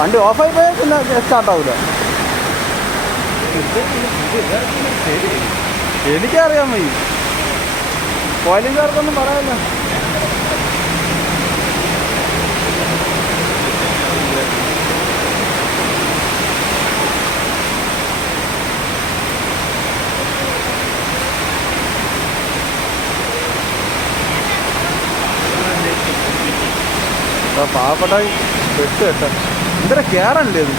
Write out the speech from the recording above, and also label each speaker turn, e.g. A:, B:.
A: വണ്ടി ഓഫായി പോയാൽ പിന്നെ സ്റ്റാർട്ട് ആവില്ല എനിക്കറിയാൻ വയ്യ. കോയിലിംഗുകാർക്കൊന്നും പറയാനില്ല. പാവപ്പെട്ട പെട്ട് കേട്ടോ. എന്തിനാ കയറല്ലേ ഇത്?